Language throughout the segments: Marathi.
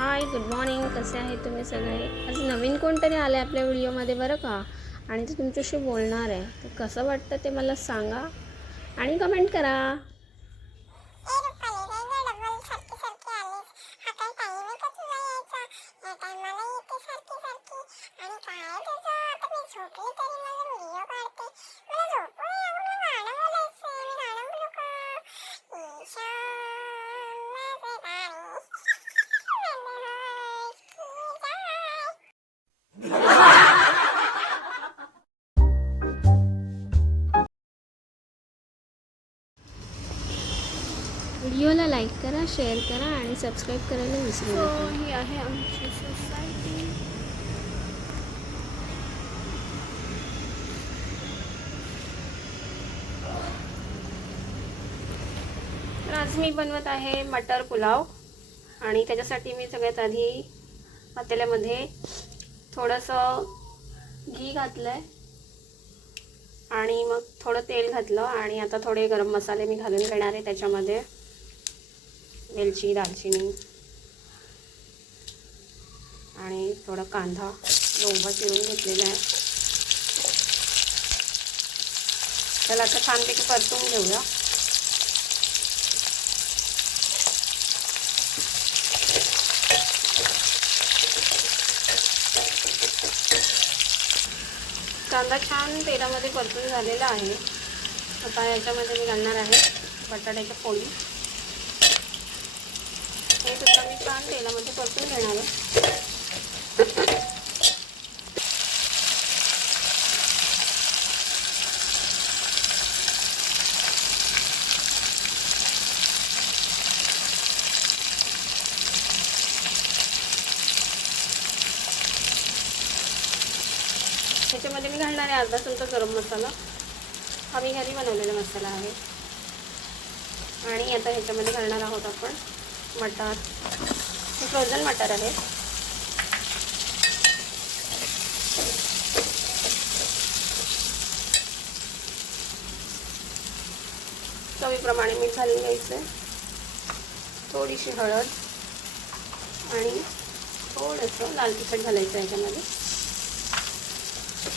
हाय, गुड मॉर्निंग. कसे आहे तुम्ही सगळे? आज नवीन कोणतरी आलं आहे आपल्या व्हिडिओमध्ये बरं का. आणि ते तुमच्याशी बोलणार आहे. तर कसं वाटतं ते मला सांगा आणि कमेंट करा. व्हिडिओला लाईक करा, शेअर करा आणि सबस्क्राईब करायला विसरू नका. ही आहे आमची सोसायटी. तर आज मी बनवत आहे मटर पुलाव. आणि त्याच्यासाठी मी सगळ्यात आधी पातेल्यामध्ये थोडंसं घी घातलं आहे आणि मग थोडं तेल घातलं आणि आता थोडे गरम मसाले मी घालून घेणार आहे. त्याच्यामध्ये वेलची, दालचिनी आणि थोडा कांदा लोंबा चिरून घेतलेला आहे. त्याला आता छानपैकी परतून घेऊया. कांदा छान तेलामध्ये परतून झालेला आहे. आता याच्यामध्ये मी घालणार आहे बटाट्याच्या फोडी. हे सुद्धा मी छान तेलामध्ये परतून घेणार आहे. ह्याच्यामध्ये मी घालणार आहे अर्धा चमचा गरम मसाला. हा मी घरी बनवलेला मसाला आहे. आणि आता ह्याच्यामध्ये घालणार आहोत आपण मटार. हे फ्रोझन मटार आहे. चवीप्रमाणे मीठ घालून घ्यायचं आहे. थोडीशी हळद आणि थोडंसं लाल तिखट घालायचं आहे याच्यामध्ये.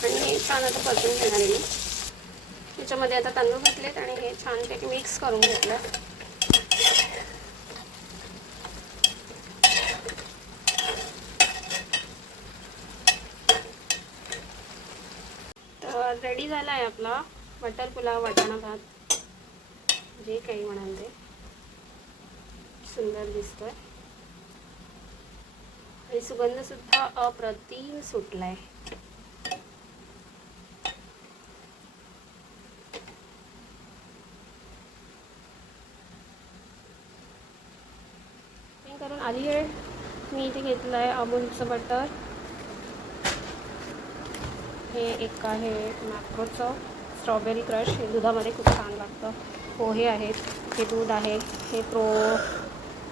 आणि हे छान आता परतून घेणार आहे मी. त्याच्यामध्ये आता तांदूळ घातलेत आणि हे छानपैकी मिक्स करून घेतलं. तर रेडी झाला आहे आपला मटर पुलाव, वाटाणा भात, जे काही म्हणाल ते. सुंदर दिसतोय आणि सुगंधसुद्धा अप्रतिम सुटला आहे. करून आली आहे. मी इथे घेतलं आहे अमूलचं बटर. हे एक आहे मॅप्रोचं स्ट्रॉबेरी क्रश. हे दुधामध्ये खूप छान लागतं. पोहे आहेत, हे दूध आहे, हे प्रो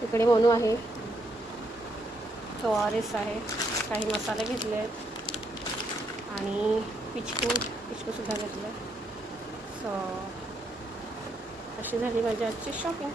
इकडे मोनू आहे, ORS आहे. काही मसाले घेतले आहेत आणि पिचकूसुद्धा घेतलं आहे. सो अशी झाली माझी आजची शॉपिंग.